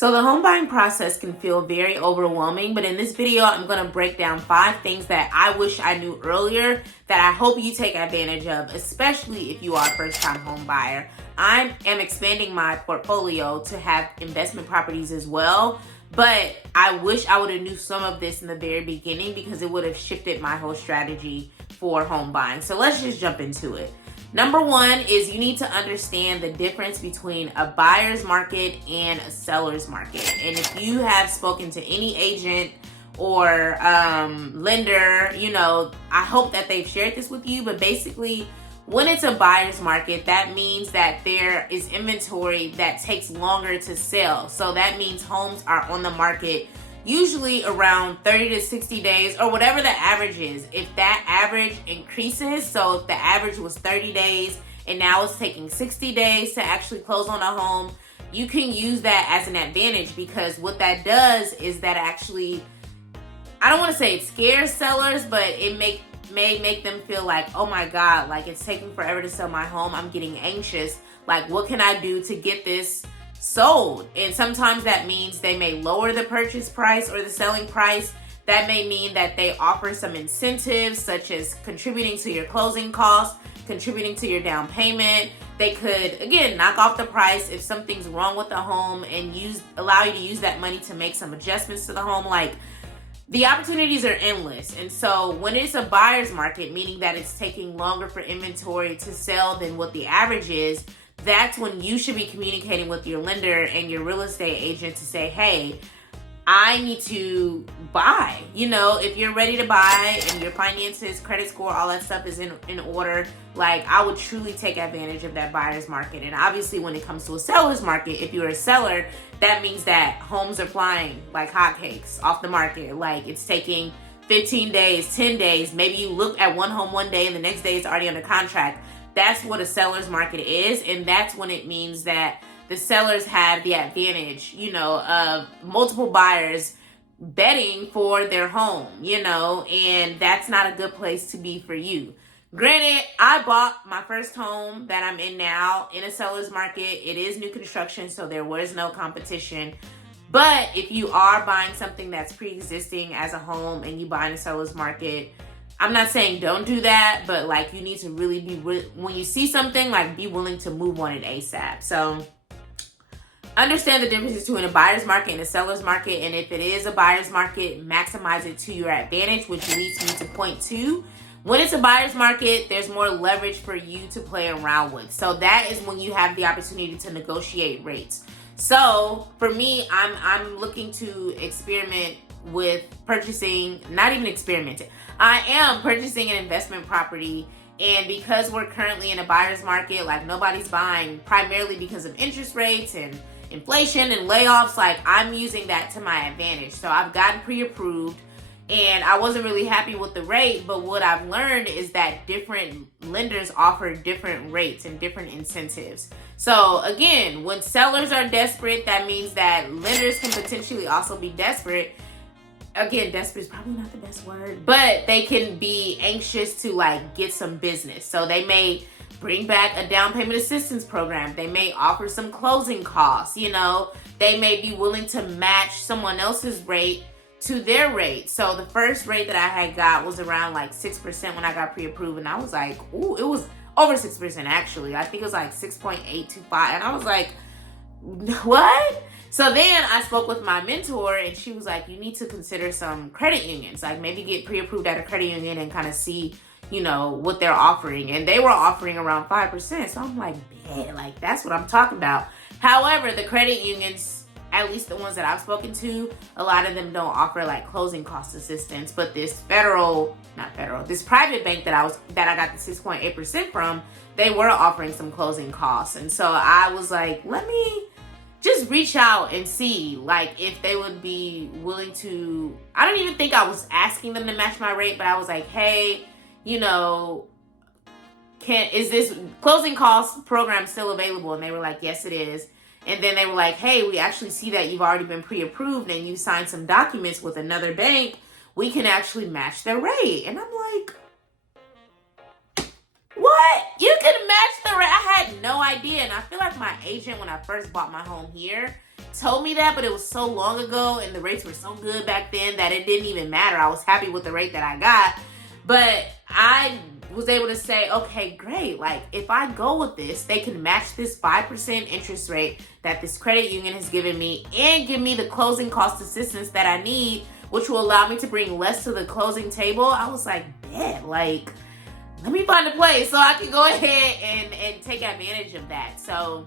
So the home buying process can feel very overwhelming, but in this video, I'm going to break down 5 things that I wish I knew earlier that I hope you take advantage of, especially if you are a first-time home buyer. I am expanding my portfolio to have investment properties as well, but I wish I would have knew some of this in the very beginning because it would have shifted my whole strategy for home buying. So let's just jump into it. Number 1 is you need to understand the difference between a buyer's market and a seller's market. And if you have spoken to any agent or lender, I hope that they've shared this with you. But basically, when it's a buyer's market, that means that there is inventory that takes longer to sell. So that means homes are on the market usually around 30 to 60 days or whatever the average is. If that average increases, so if the average was 30 days and now it's taking 60 days to actually close on a home, you can use that as an advantage, because what that does is that actually, I don't want to say it scares sellers, but it may make them feel like, oh my God, like it's taking forever to sell my home. I'm getting anxious. Like, what can I do to get this sold? And sometimes that means they may lower the purchase price or the selling price. That may mean that they offer some incentives, such as contributing to your closing costs, contributing to your down payment. They could, again, knock off the price if something's wrong with the home and allow you to use that money to make some adjustments to the home. Like, the opportunities are endless. And so when it's a buyer's market, meaning that it's taking longer for inventory to sell than what the average is, that's when you should be communicating with your lender and your real estate agent to say, hey, I need to buy. If you're ready to buy and your finances, credit score, all that stuff is in order, like, I would truly take advantage of that buyer's market. And obviously when it comes to a seller's market, if you're a seller, that means that homes are flying like hotcakes off the market. Like, it's taking 15 days, 10 days. Maybe you look at one home one day and the next day it's already under contract. That's what a seller's market is, and that's when it means that the sellers have the advantage, of multiple buyers betting for their home, and that's not a good place to be for you. Granted, I bought my first home that I'm in now in a seller's market. It is new construction, so there was no competition. But if you are buying something that's pre-existing as a home and you buy in a seller's market, I'm not saying don't do that, but like, you need to really when you see something, like, be willing to move on it ASAP. So understand the difference between a buyer's market and a seller's market. And if it is a buyer's market, maximize it to your advantage, which leads me to point 2. When it's a buyer's market, there's more leverage for you to play around with. So that is when you have the opportunity to negotiate rates. So for me, I'm looking to experiment with purchasing, not even experimenting. I am purchasing an investment property, and because we're currently in a buyer's market, like, nobody's buying primarily because of interest rates and inflation and layoffs, like, I'm using that to my advantage. So I've gotten pre-approved, and I wasn't really happy with the rate, but what I've learned is that different lenders offer different rates and different incentives. So again, when sellers are desperate, that means that lenders can potentially also be desperate. Again, desperate is probably not the best word, but they can be anxious to, like, get some business. So they may bring back a down payment assistance program. They may offer some closing costs. They may be willing to match someone else's rate to their rate. So the first rate that I had got was around like 6% when I got pre-approved, and I was like, ooh, it was over 6% actually. I think it was like 6.825, and I was like, what? So then I spoke with my mentor, and she was like, you need to consider some credit unions, like maybe get pre-approved at a credit union and kind of see, what they're offering. And they were offering around 5%. So I'm like, man, like, that's what I'm talking about. However, the credit unions, at least the ones that I've spoken to, a lot of them don't offer like closing cost assistance. But this this private bank that I got the 6.8% from, they were offering some closing costs. And so I was like, let me just reach out and see, like, if they would be willing to. I don't even think I was asking them to match my rate, but I was like, hey, is this closing cost program still available? And they were like, yes, it is. And then they were like, hey, we actually see that you've already been pre-approved and you signed some documents with another bank. We can actually match their rate. And I'm like, what? You can match the rate? I had no idea. And I feel like my agent, when I first bought my home here, told me that, but it was so long ago and the rates were so good back then that it didn't even matter. I was happy with the rate that I got. But I was able to say, okay, great. Like, if I go with this, they can match this 5% interest rate that this credit union has given me and give me the closing cost assistance that I need, which will allow me to bring less to the closing table. I was like, bet, like, let me find a place so I can go ahead and take advantage of that. So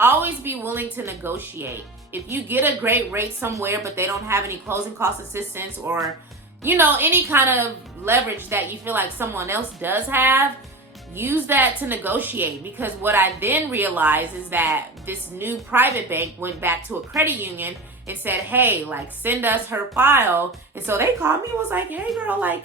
always be willing to negotiate. If you get a great rate somewhere, but they don't have any closing cost assistance or, you know, any kind of leverage that you feel like someone else does have, use that to negotiate. Because what I then realized is that this new private bank went back to a credit union and said, hey, like, send us her file. And so they called me and was like, hey girl, like,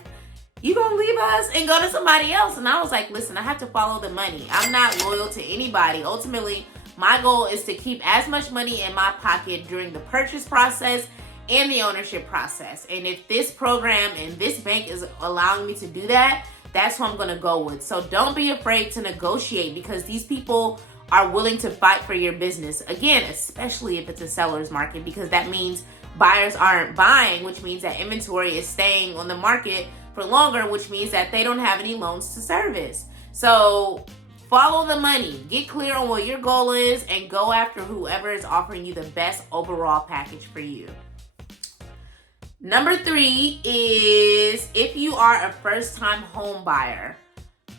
you gonna leave us and go to somebody else? And I was like, listen, I have to follow the money. I'm not loyal to anybody. Ultimately, my goal is to keep as much money in my pocket during the purchase process and the ownership process. And if this program and this bank is allowing me to do that, that's what I'm gonna go with. So don't be afraid to negotiate, because these people are willing to fight for your business. Again, especially if it's a seller's market, because that means buyers aren't buying, which means that inventory is staying on the market for longer, which means that they don't have any loans to service. So follow the money, get clear on what your goal is, and go after whoever is offering you the best overall package for you. Number 3 is, if you are a first-time home buyer,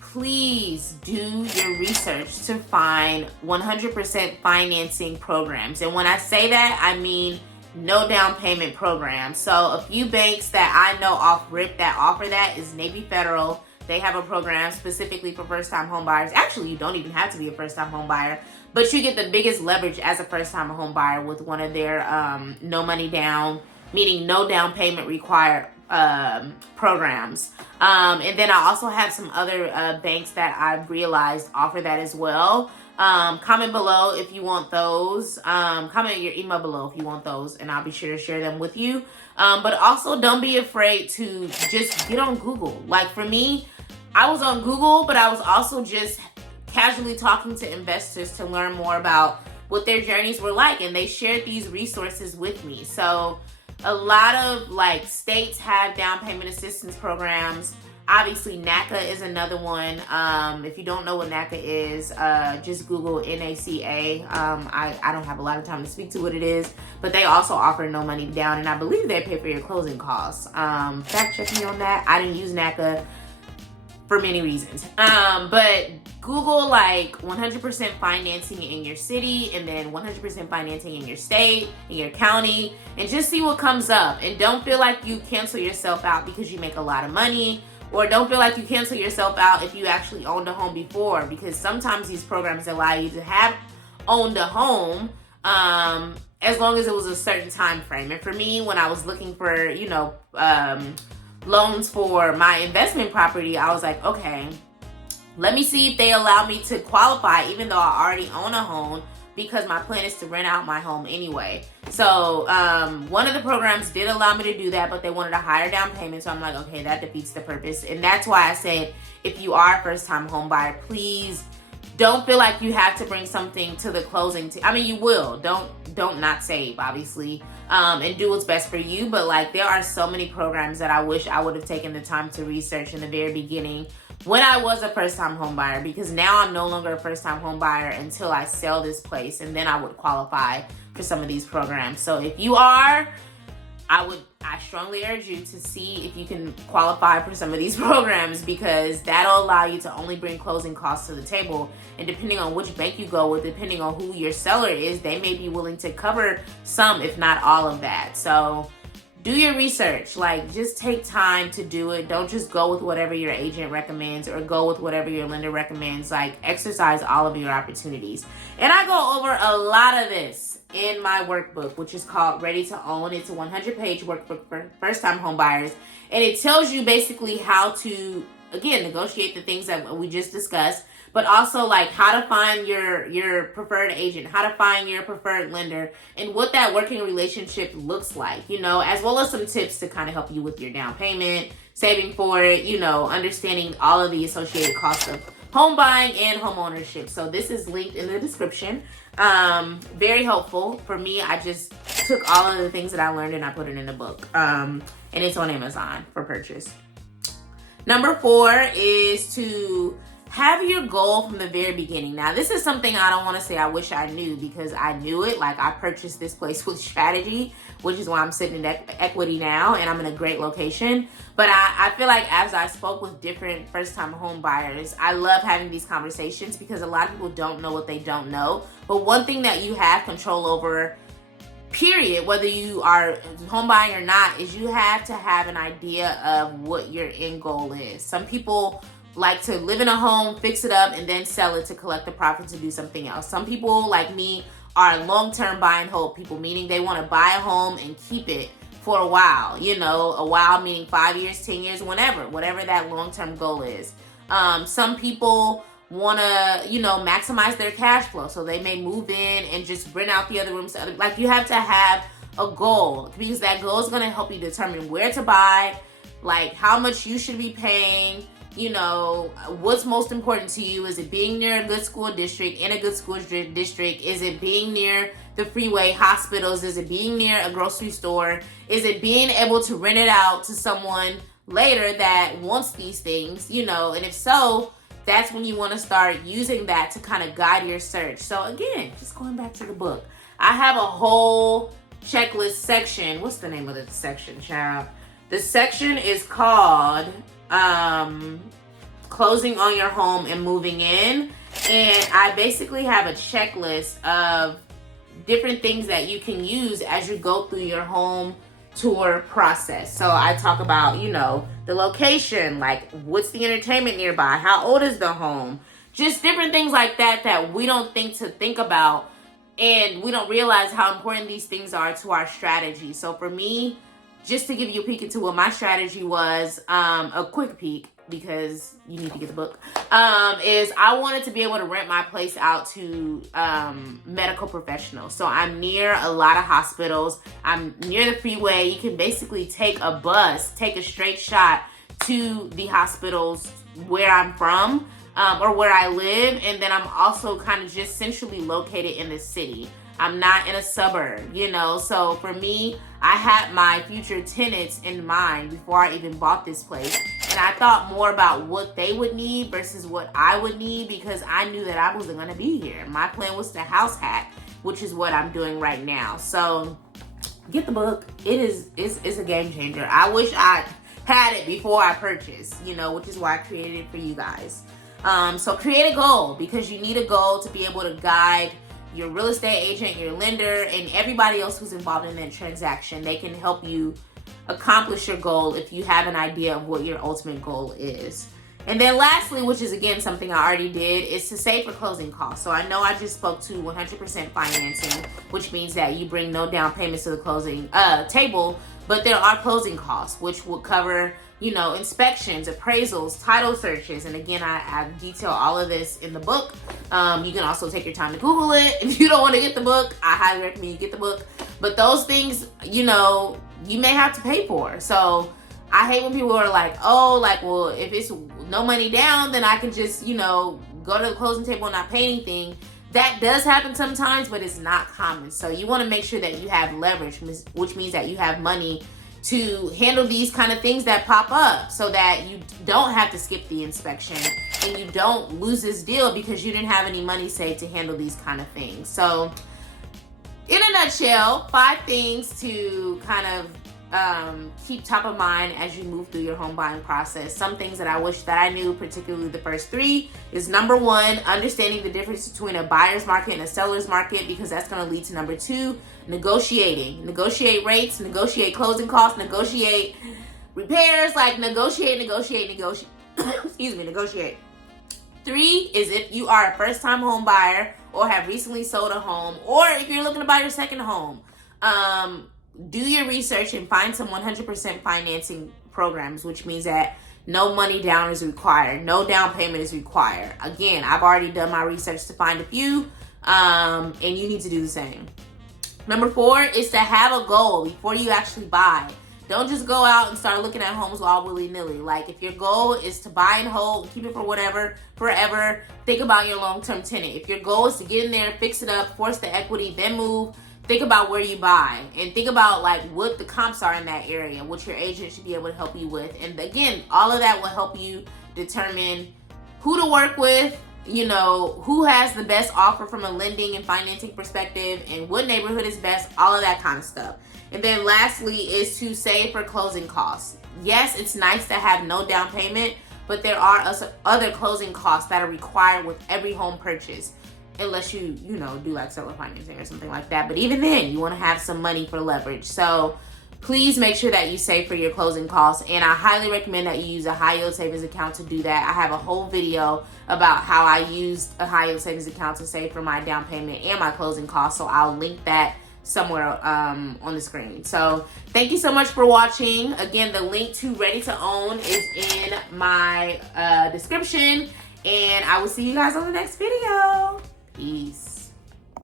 please do your research to find 100% financing programs. And when I say that, I mean no down payment programs. So a few banks that I know off rip that offer that is Navy Federal. They have a program specifically for first-time home buyers. Actually, you don't even have to be a first-time home buyer, but you get the biggest leverage as a first-time home buyer with one of their no money down, meaning no down payment required programs. And then I also have some other banks that I've realized offer that as well. Comment below if you want those. Comment your email below if you want those, and I'll be sure to share them with you. But also, don't be afraid to just get on Google. Like for me, I was on Google, but I was also just casually talking to investors to learn more about what their journeys were like, and they shared these resources with me. So a lot of like states have down payment assistance programs. Obviously, NACA is another one. If you don't know what NACA is, just Google NACA. I don't have a lot of time to speak to what it is, but they also offer no money down, and I believe they pay for your closing costs. Fact check me on that. I didn't use NACA for many reasons. But Google like 100% financing in your city, and then 100% financing in your state, in your county, and just see what comes up. And don't feel like you cancel yourself out because you make a lot of money, or don't feel like you cancel yourself out if you actually owned a home before, because sometimes these programs allow you to have owned a home as long as it was a certain time frame. And for me, when I was looking for, loans for my investment property, I was like, okay, let me see if they allow me to qualify even though I already own a home, because my plan is to rent out my home anyway. So one of the programs did allow me to do that, but they wanted a higher down payment. So I'm like, okay, that defeats the purpose. And that's why I said, if you are a first-time home buyer, please don't feel like you have to bring something to the closing. I mean, you will. Don't not save, obviously, and do what's best for you. But like, there are so many programs that I wish I would have taken the time to research in the very beginning when I was a first-time home buyer, because now I'm no longer a first-time home buyer until I sell this place, and then I would qualify for some of these programs. So if you are, I strongly urge you to see if you can qualify for some of these programs, because that'll allow you to only bring closing costs to the table. And depending on which bank you go with, depending on who your seller is, they may be willing to cover some, if not all of that. So do your research. Like, just take time to do it. Don't just go with whatever your agent recommends or go with whatever your lender recommends. Like, exercise all of your opportunities. And I go over a lot of this in my workbook, which is called Ready to Own. It's a 100-page workbook for first-time home buyers. And it tells you basically how to, again, negotiate the things that we just discussed, but also like how to find your preferred agent, how to find your preferred lender, and what that working relationship looks like, as well as some tips to kind of help you with your down payment, saving for it, understanding all of the associated costs of home buying and home ownership. So this is linked in the description. Very helpful for me. I just took all of the things that I learned and I put it in a book. And it's on Amazon for purchase. Number 4 is to have your goal from the very beginning. Now, this is something I don't want to say I wish I knew, because I knew it. Like, I purchased this place with strategy, which is why I'm sitting in equity now, and I'm in a great location. But I feel like as I spoke with different first-time home buyers, I love having these conversations because a lot of people don't know what they don't know. But one thing that you have control over, period, whether you are home buying or not, is you have to have an idea of what your end goal is. Some people like to live in a home, fix it up, and then sell it to collect the profit to do something else. Some people, like me, are long-term buy and hold people, meaning they want to buy a home and keep it for a while. You know, a while meaning 5 years, 10 years, whatever that long-term goal is. Some people want to, maximize their cash flow, so they may move in and just rent out the other rooms. Like, you have to have a goal, because that goal is going to help you determine where to buy, like how much you should be paying. What's most important to you. Is it being near a good school district, in a good school district? Is it being near the freeway, hospitals? Is it being near a grocery store? Is it being able to rent it out to someone later that wants these things? And if so, that's when you want to start using that to kind of guide your search. So again, just going back to the book, I have a whole checklist section. What's the name of the section, child? The section is called closing on your home and moving in. And I basically have a checklist of different things that you can use as you go through your home tour process. So I talk about, the location, like what's the entertainment nearby, how old is the home, just different things like that we don't think about, and we don't realize how important these things are to our strategy. So for me, just to give you a peek into what my strategy was, a quick peek, because you need to get the book, is I wanted to be able to rent my place out to medical professionals. So I'm near a lot of hospitals. I'm near the freeway. You can basically take a bus, take a straight shot to the hospitals where I'm from, or where I live. And then I'm also kind of just centrally located in the city. I'm not in a suburb, so for me, I had my future tenants in mind before I even bought this place. And I thought more about what they would need versus what I would need, because I knew that I wasn't going to be here. My plan was to house hack, which is what I'm doing right now. So get the book. It's a game changer. I wish I had it before I purchased, which is why I created it for you guys. So create a goal, because you need a goal to be able to guide your real estate agent, your lender, and everybody else who's involved in that transaction. They can help you accomplish your goal if you have an idea of what your ultimate goal is. And then lastly, which is again something I already did, is to save for closing costs. So I know I just spoke to 100% financing, which means that you bring no down payments to the closing table, but there are closing costs, which will cover inspections, appraisals, title searches. And again, I detail all of this in the book. You can also take your time to Google it. If you don't want to get the book, I highly recommend you get the book. But those things, you may have to pay for. So I hate when people are like, well, if it's no money down, then I can just, go to the closing table and not pay anything. That does happen sometimes, but it's not common. So you want to make sure that you have leverage, which means that you have money to handle these kind of things that pop up, so that you don't have to skip the inspection and you don't lose this deal because you didn't have any money saved to handle these kind of things. So in a nutshell, 5 things to kind of keep top of mind as you move through your home buying process. Some things that I wish that I knew, particularly the first 3, is number 1, understanding the difference between a buyer's market and a seller's market, because that's going to lead to number 2, negotiating. Negotiate rates, negotiate closing costs, negotiate repairs, like negotiate. Negotiate. 3 is if you are a first-time home buyer or have recently sold a home, or if you're looking to buy your second home, do your research and find some 100% financing programs, which means that no money down is required. No down payment is required. Again, I've already done my research to find a few, and you need to do the same. Number 4 is to have a goal before you actually buy. Don't just go out and start looking at homes all willy-nilly. Like, if your goal is to buy and hold, keep it for whatever, forever, think about your long-term tenant. If your goal is to get in there, fix it up, force the equity, then move, think about where you buy. And think about, like, what the comps are in that area, what your agent should be able to help you with. And again, all of that will help you determine who to work with, you know, who has the best offer from a lending and financing perspective, and what neighborhood is best, all of that kind of stuff. And then lastly is to save for closing costs. Yes, it's nice to have no down payment, but there are other closing costs that are required with every home purchase, unless you know, do like seller financing or something like that. But even then, you want to have some money for leverage. So please make sure that you save for your closing costs. And I highly recommend that you use a high yield savings account to do that. I have a whole video about how I used a high yield savings account to save for my down payment and my closing costs. So I'll link that somewhere on the screen. So thank you so much for watching. Again, the link to Ready to Own is in my description. And I will see you guys on the next video. Peace.